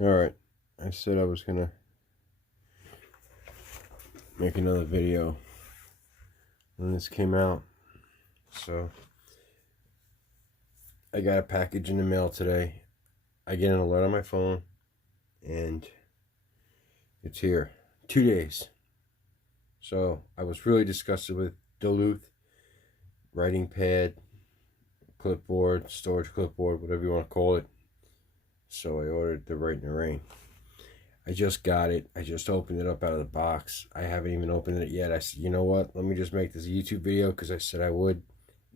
Alright, I said I was gonna make another video when this came out. So, I got a package in the mail today. I get an alert on my phone, and it's here. 2 days. So, I was really disgusted with Duluth writing pad, clipboard, storage clipboard, whatever you want to call it. So, I ordered the Rite in the Rain. I just got it. I just opened it up out of the box. I haven't even opened it yet. I said, you know what? Let me just make this a YouTube video because I said I would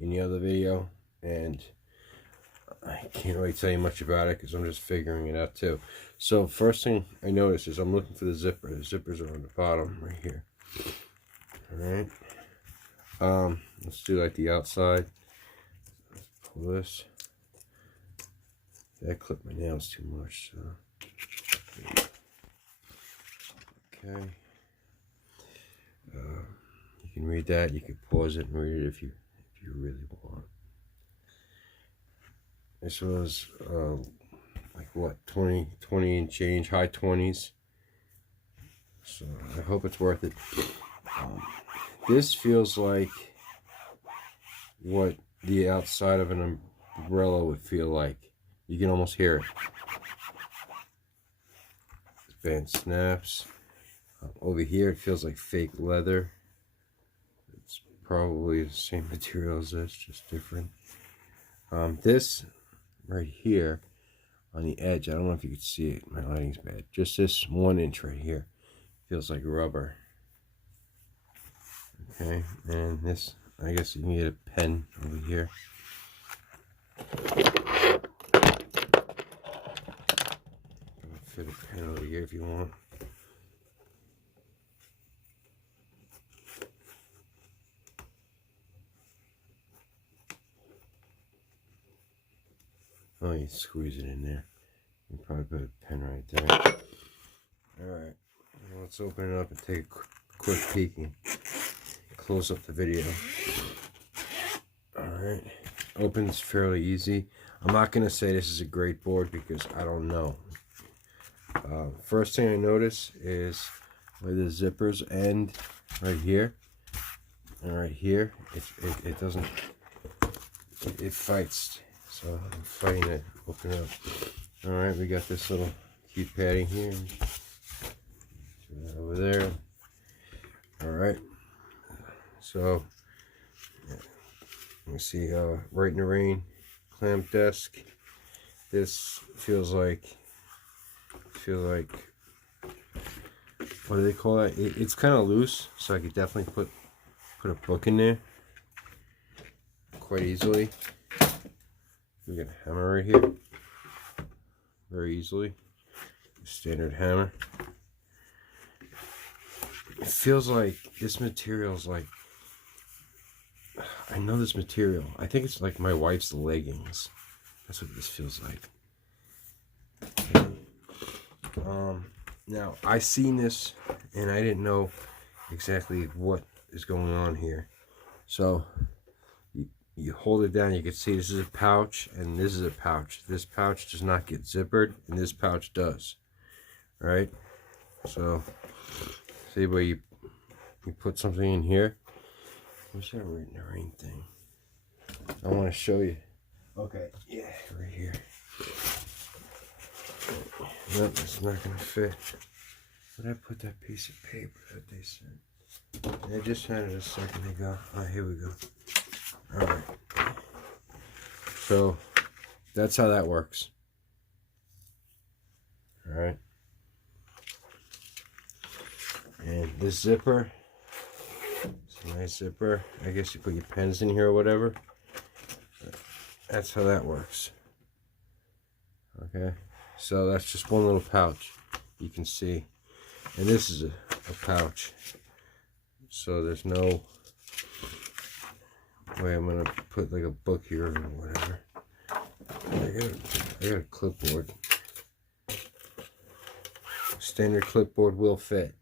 in the other video. And I can't really tell you much about it because I'm just figuring it out too. So first thing I noticed is I'm looking for the zipper. The zippers are on the bottom right here. Alright. Let's do like the outside. Let's pull this. That clipped my nails too much, so. Okay. You can read that. You can pause it and read it if you really want. This was like what, 20 and change, high 20s. So I hope it's worth it. This feels like what the outside of an umbrella would feel like. You can almost hear it. This band snaps. Over here it feels like fake leather. It's probably the same material as this, just different. This right here on the edge, I don't know if you can see it, my lighting's bad. Just this 1 inch right here feels like rubber. Okay, and this, I guess you can get a pen over here. Fit a pen over here if you want. Oh, you squeeze it in there. You probably put a pen right there. Alright, let's open it up and take a quick peeking. Close up the video. Alright, opens fairly easy. I'm not going to say this is a great board because I don't know. First thing I notice is where the zippers end right here. And right here, it doesn't, it fights. So I'm fighting to open it up. Alright, we got this little cute padding here. Throw that over there. Alright. So, let me see, Rite in the Rain, clamp desk. This feels like, what do they call that? It's kind of loose, so I could definitely put a book in there quite easily. We got a hammer right here, very easily, standard hammer. It feels like this material is like, I know this material. I think it's like my wife's leggings. That's what this feels like. Now I seen this and I didn't know exactly what is going on here. So you hold it down, you can see this is a pouch and this is a pouch. This pouch does not get zippered and this pouch does. Right? So see where you put something in here. What's that Rite in the Rain thing? I want to show you. Okay, yeah, right here. Nope, it's not gonna fit. Where'd I put that piece of paper that they sent? They just had it a second ago. Oh, here we go. Alright. So, that's how that works. Alright. And this zipper, it's a nice zipper. I guess you put your pens in here or whatever. That's how that works. Okay. So that's just one little pouch. You can see. And this is a pouch. So there's no way I'm going to put like a book here or whatever. I got a clipboard. Standard clipboard will fit.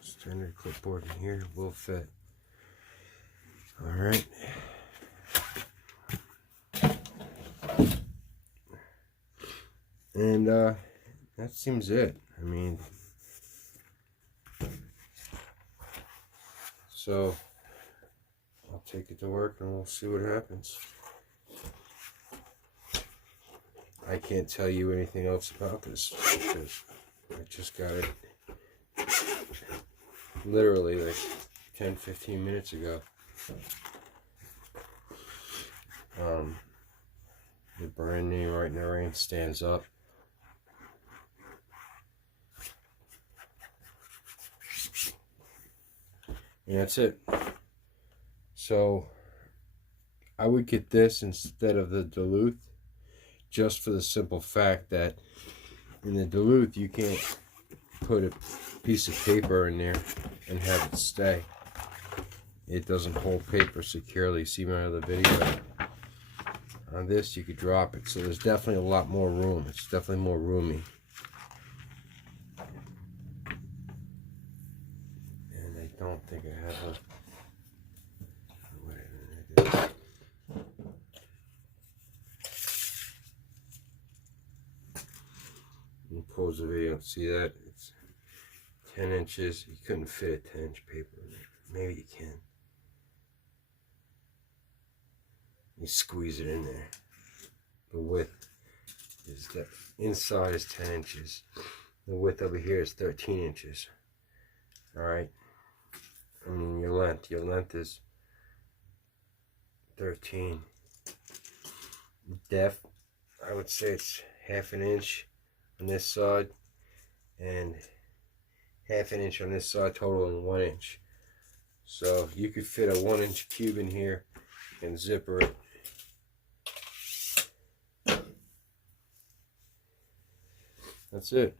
Standard clipboard in here will fit. Alright. And that seems it. I mean, so I'll take it to work and we'll see what happens. I can't tell you anything else about this because I just got it literally like 10-15 minutes ago. The brand new Rite rain stands up. And that's it. So I would get this instead of the Duluth, just for the simple fact that in the Duluth you can't put a piece of paper in there and have it stay. It doesn't hold paper securely. See my other video? On this you could drop it, so there's definitely a lot more room. It's definitely more roomy. And I don't think I have a... Pause the video. See that? It's 10 inches. You couldn't fit a 10-inch paper in there. Maybe you can. You squeeze it in there. The width is that inside is 10 inches. The width over here is 13 inches. Alright? I mean your length is 13. Depth, I would say it's half an inch on this side and half an inch on this side, totaling 1 inch. So you could fit a 1-inch cube in here and zipper it. That's it.